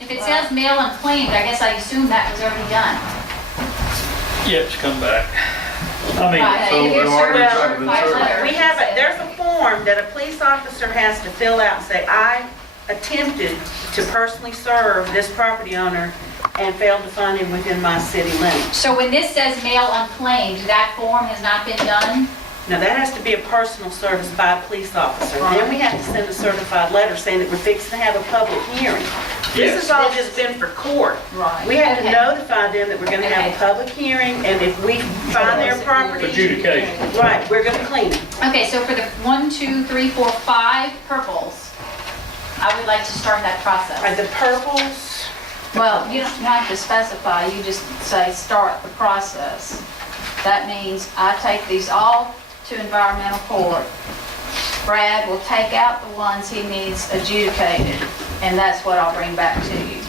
If it says mail unclaimed, I guess I assume that was already done. Yeah, it's come back. I mean, Right, so here's we your already certified tried to- letter. We have, there's a form that a police officer has to fill out and say, I attempted to personally serve this property owner and failed to find him within my city limits. So when this says mail unclaimed, that form has not been done? Now, that has to be a personal service by a police officer. Then we have to send a certified letter saying that we're fixing to have a public hearing. This has all just been for court. Right. We have to Okay. notify them that we're gonna have a public hearing, and if we find their property, adjudication. right, we're gonna clean it. Okay, so for the 1, 2, 3, 4, 5 purples, I would like to start that process. The purples, Well, you don't have to specify, you just say start the process. That means I take these all to environmental court. Brad will take out the ones he needs adjudicated, and that's what I'll bring back to you.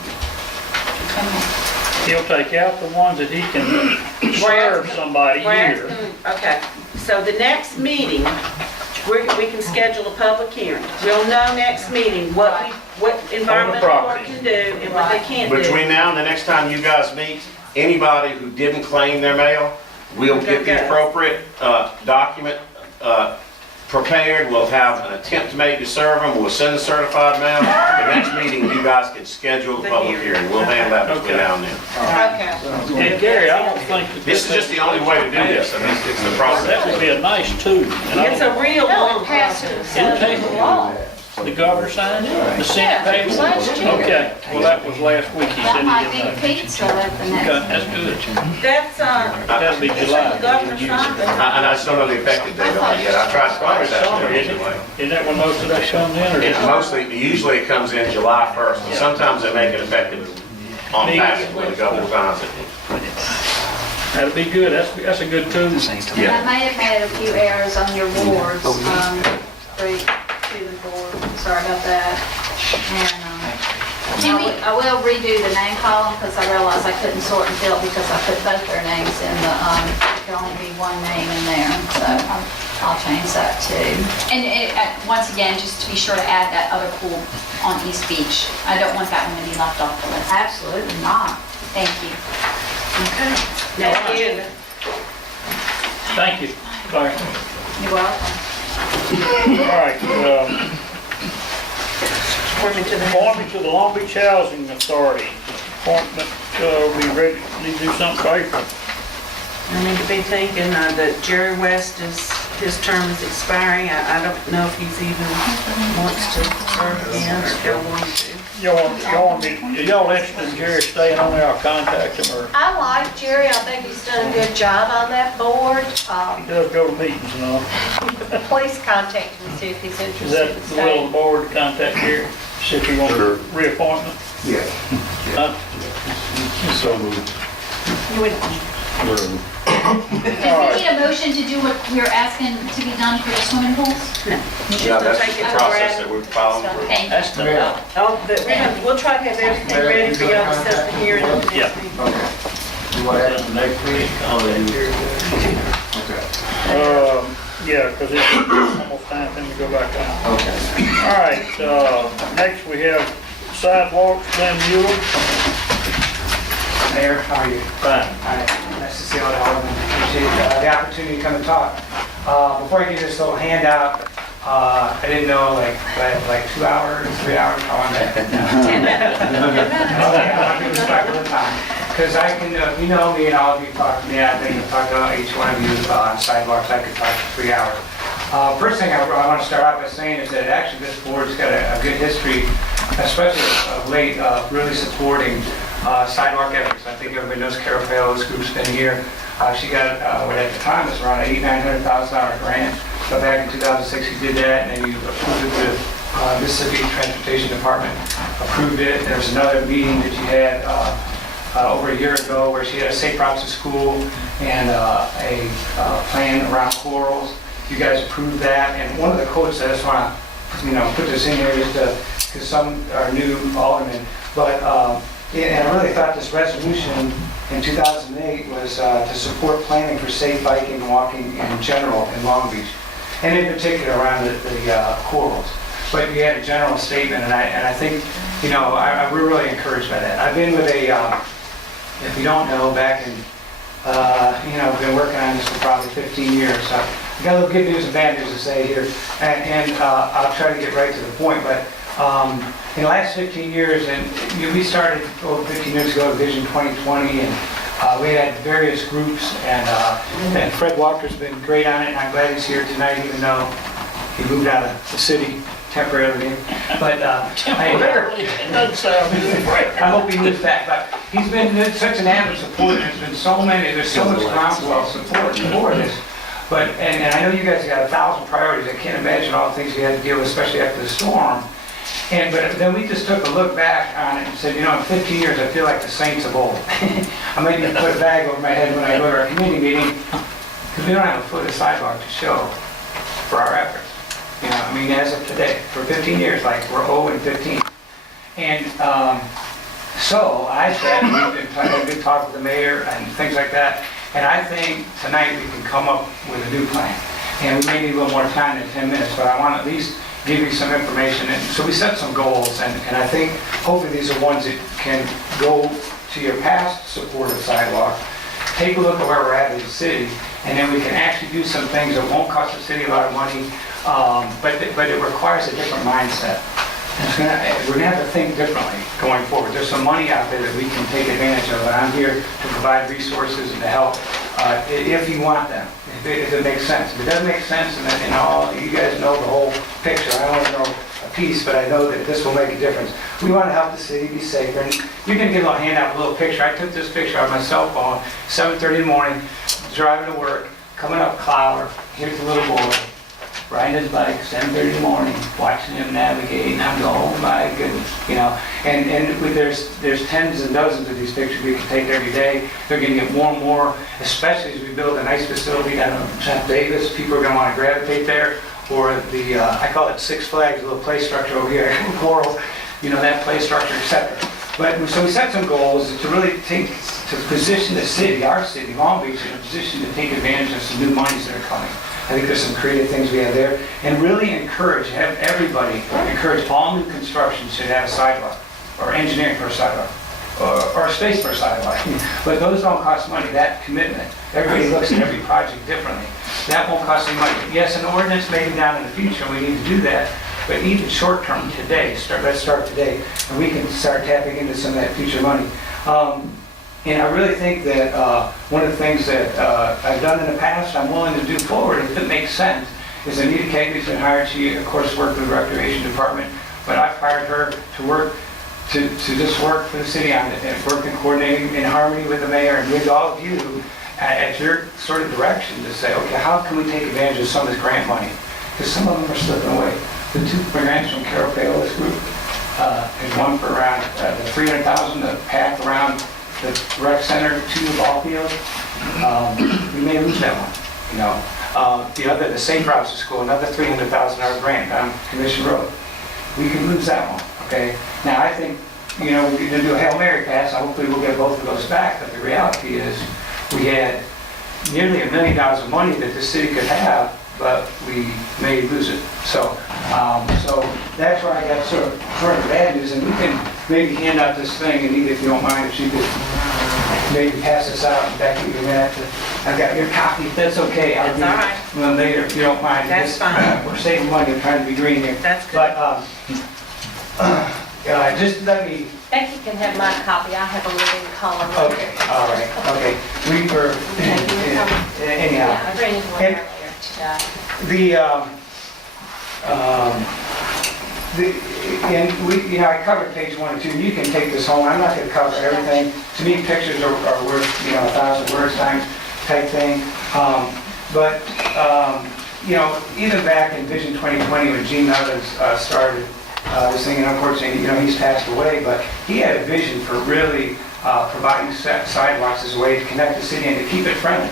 He'll take out the ones that he can serve somebody Brad's here. okay. So the next meeting, we can schedule a public hearing. We'll know next meeting what environmental court property. can do and what they can't do. Between now and the next time you guys meet, anybody who didn't claim their mail, we'll get the appropriate document prepared. We'll have an attempt made to serve them. We'll send a certified mail. The next meeting, you guys can schedule the public hearing. We'll handle that between now and then. Okay. And Gary, I don't think that This is just the only way to do this. I mean, it's the That process. would be a nice tool. And I It's a real long process. It takes- The governor signed it, the Senate paid for it? Okay, well, that was last week, he That said might he be did pizza at the that. next. Okay, that's good. That's, That'll be July. the governor signed it. And I just don't know the effective date on it yet. I tried to find that Summer, there isn't anyway. it? Isn't that when most of that comes in, or? It mostly, usually it comes in July 1st, and sometimes they make it effective on passage when the governor signs it. That'd be good, that's a good tool. And I may have made a few errors on your boards, for the board, sorry about that. And I will redo the name column because I realized I couldn't sort and fill because I put both their names in the, there could only be one name in there, so I'll change that too. And once again, just to be sure to add that other pool on East Beach. I don't want that one to be left off the list. Absolutely not. Thank you. Okay. Thank you. Thank you. Bye. You're welcome. All right, appointment to the Long Beach Housing Authority. Appointment, we ready, need to do something for April. I need to be thinking that Jerry West his term is expiring. I don't know if he's even wants to serve again or still wants to. Y'all interested in Jerry staying on there, I'll contact him, or I like Jerry, I think he's done a good job on that board. he does go to meetings and all. Please contact him and see if he's Is interested that in the will of staying. the board to contact Jerry, see if he wants a reappointment? Yeah. Huh? So moved. You would, does he need a motion to do what we're asking to be done for the swimming pools? Yeah, that's the process that we're following. Thank you. That's the, Oh, but we'll try to have everything ready for y'all to set the hearing on the next Yeah. meeting. Okay. You want to have next week? Okay. yeah, because it's almost time for him to go back on. Okay. All right, next we have Sidewalks, Glenn Mueller. Mayor, how are you? Fine. Hi, nice to see all the aldermen. Appreciate the opportunity to come and talk. Before I give this little handout, I didn't know, like 2 hours, 3 hours, how long that? 10 minutes. Okay, I'll give this back all the time. Because I can, you know me and all of you talk to me, I think I've talked to each one of you on Sidewalks, I could talk for 3 hours. First thing I want to start off by saying is that actually this board's got a good history, especially of late, really supporting sidewalk efforts. I think everybody knows Carol Pale's group's been here. She got what at the time was around $800,000-$900,000 grant. So back in 2006, you did that, and then you approved it with Mississippi Transportation Department approved it. There was another meeting that you had over a year ago where she had a safe routes to school and a plan around corals. You guys approved that, and one of the quotes, I just want to, put this in here just because some are new aldermen, but and I really thought this resolution in 2008 was to support planning for safe biking and walking in general in Long Beach, and in particular around the corals. But you had a general statement, and I think you know, we're really encouraged by that. I've been with a, if you don't know, back in, you know, I've been working on this for probably 15 years. So I've got a little good news and bad news to say here, and I'll try to get right to the point. But in the last 15 years, and we started over 15 years ago, Vision 2020, and we had various groups, and Fred Walker's been great on it, and I'm glad he's here tonight, even though he moved out of the city temporarily. But Temporarily, it doesn't sound good. I hope he moves back. But he's been such an avid supporter. There's been so many, there's so much groundswell support for this. But, and I know you guys got 1,000 priorities. I can't imagine all the things you had to deal with, especially after the storm. But then we just took a look back on it and said, you know, in 15 years, I feel like the saints of old. I might need to put a bag over my head when I go to our community meeting, because we don't have a foot of sidewalk to show for our efforts. You know, I mean, as of today, for 15 years, like we're 0 and 15. And so I said, we've been talking with the mayor and things like that, and I think tonight we can come up with a new plan. And we may need a little more time than 10 minutes, but I want to at least give you some information. And so we set some goals, and I think hopefully these are ones that can go to your past support of sidewalk, take a look at where we're at as a city, and then we can actually do some things that won't cost the city a lot of money, but it requires a different mindset. We're going to have to think differently going forward. There's some money out there that we can take advantage of, and I'm here to provide resources and to help if you want them, if it makes sense. If it doesn't make sense, and all, you guys know the whole picture. I only know a piece, but I know that this will make a difference. We want to help the city be safer, and you're going to get a little handout, a little picture. I took this picture on my cell phone, 7:30 in the morning, driving to work, coming up Clower. Here's the little boy, riding his bike, 7:30 in the morning, watching him navigate, and I'm going, oh my goodness, you know. And there's tens and dozens of these pictures we can take every day. They're going to get more and more, especially as we build a nice facility down in St. Davis. People are going to want to gravitate there. Or the, I call it Six Flags, a little play structure over here, Coral, you know, that play structure, etc. But so we set some goals to really to position the city, our city, Long Beach, in a position to take advantage of some new monies that are coming. I think there's some creative things we have there, and really have everybody encourage all new construction should have a sidewalk, or engineering for a sidewalk, or a space for a sidewalk. But those don't cost money, that commitment. Everybody looks at every project differently. That won't cost any money. Yes, an ordinance may be down in the future, we need to do that, but even short term today, let's start today, and we can start tapping into some of that future money. And I really think that one of the things that I've done in the past, I'm willing to do forward, if it makes sense, is Anita Kegley's been hired. She, of course, worked with the Recreation Department, but I've hired her to work, to just work for the city on it, and work and coordinating in harmony with the mayor and with all of you at your sort of direction to say, okay, how can we take advantage of some of this grant money? Because some of them are slipping away. The 2 grants from Carol Paola's group, there's one for around the $300,000, the path around the rec center to the ball field. We may lose that one, you know. The other, the Safe Routes to School, another $300,000 grant on Commission Road. We can lose that one, okay? Now, I think, you know, we're gonna do a Hail Mary pass. Hopefully we'll get both of those back, but the reality is we had nearly $1 million of money that the city could have, but we may lose it. So that's where I got sort of bad news, and we can maybe hand out this thing, and Edith, if you don't mind, if you could maybe pass this out, and Becky, you're gonna have to, I've got your copy, if that's okay. I'll That's all right. Well, later, if you don't mind. That's fine. We're saving money, we're trying to be green here. That's good. But, just let me, Becky can have my copy, I have a living column. okay, all right, okay. We were, anyhow. Yeah, I bring one And- earlier today. And we, you know, I covered page 1 and 2. You can take this home. I'm not going to cover everything. To me, pictures are worth, you know, 1,000 words times type thing. You know, even back in Vision 2020 when Gene Evans started this thing, and unfortunately, you know, he's passed away, but he had a vision for really providing sidewalks as a way to connect the city and to keep it friendly.